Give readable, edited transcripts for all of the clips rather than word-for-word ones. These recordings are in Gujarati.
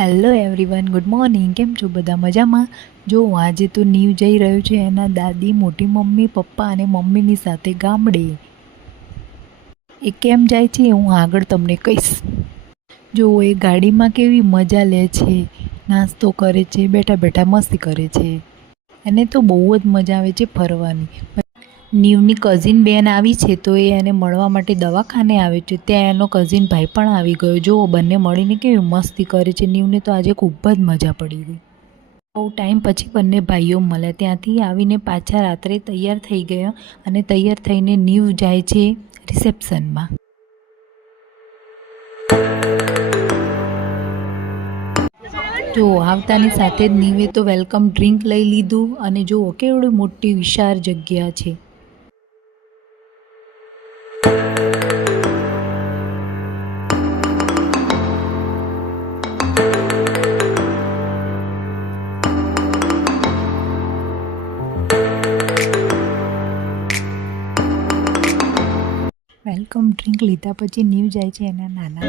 Hello everyone, good morning. કેમ છો બધા? મજામાં? જો આજે તો નીવ જઈ રહ્યો છે એના દાદી, મોટી મમ્મી, પપ્પા અને મમ્મીની સાથે ગામડે. એ કેમ જાય છે હું આગળ તમને કહીશ. જો એ ગાડીમાં કેવી મજા લે છે, નાસ્તો કરે છે, બેઠા બેઠા મસ્તી કરે છે. એને તો બહુ જ મજા આવે છે ફરવાની. નીવની કઝિન બેન આવી છે તો એ એને મળવા માટે દવાખાને આવે છે. ત્યાં એનો કઝિન ભાઈ પણ આવી ગયો. જો બંને મળીને કેવી મસ્તી કરે છે. નીવને તો આજે ખૂબ જ મજા પડી ગઈ. બહુ ટાઈમ પછી બંને ભાઈઓ મળ્યા. ત્યાંથી આવીને પાછા રાત્રે તૈયાર થઈ ગયા અને તૈયાર થઈને નીવ જાય છે રિસેપ્શનમાં. જો આવતાની સાથે જ નીવે તો વેલકમ ડ્રિંક લઈ લીધું અને જુઓ કેવડી મોટી વિશાળ જગ્યા છે. વેલકમ ડ્રિંક લીધા પછી નીવ જાય છે એના નાના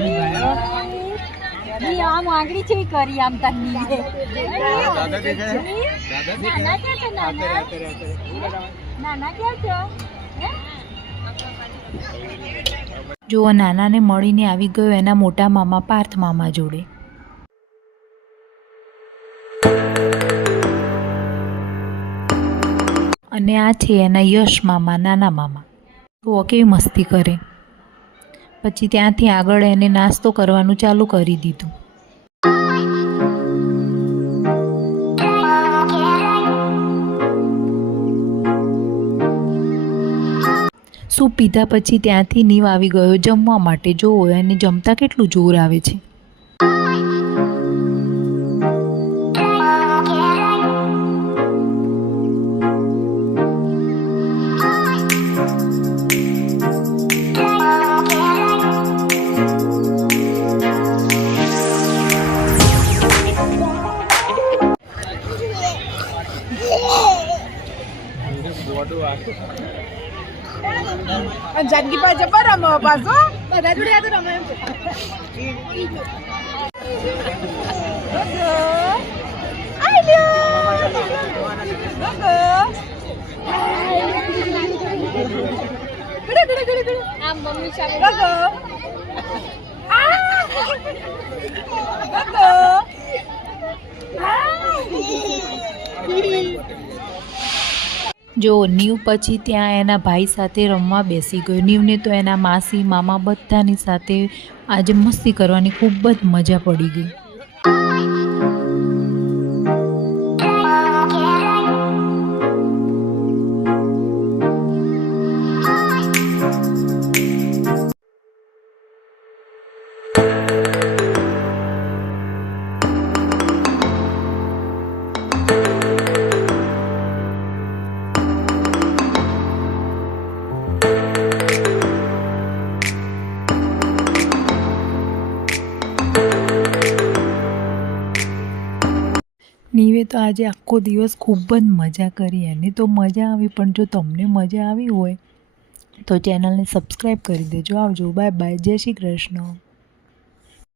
આમ આંગળી છે કરી આમ તની નાના ક્યાં છો? જો નાનાને મળીને આવી ગયો એના મોટા મામા પાર્થ મામા જોડે. અને આ છે એના યશ મામા, નાના મામા. તો કેવી મસ્તી કરે. પછી ત્યાંથી આગળ એને નાસ્તો કરવાનું ચાલુ કરી દીધું. સૂપ પીધા પછી ત્યાંથી નીવ આવી ગયો જમવા માટે. જોવો એને જમતા કેટલું જોર આવે છે. જાનકી પા જબર રમે પાછો બધા જોડે આ તો રમે એમ છે. આમ મમ્મી સામે જો નીવ પછી ત્યાં એના ભાઈ સાથે રમવા બેસી ગયો. નીવને તો એના માસી, મામા બધાની સાથે આજે મસ્તી કરવાની ખૂબ જ મજા પડી ગઈ. નીવે તો આજે આખો દિવસ ખૂબ જ મજા કરી. એને તો મજા આવી, પણ જો તમને મજા આવી હોય તો ચેનલને સબસ્ક્રાઈબ કરી દેજો. આવજો, બાય બાય, જય શ્રી કૃષ્ણ.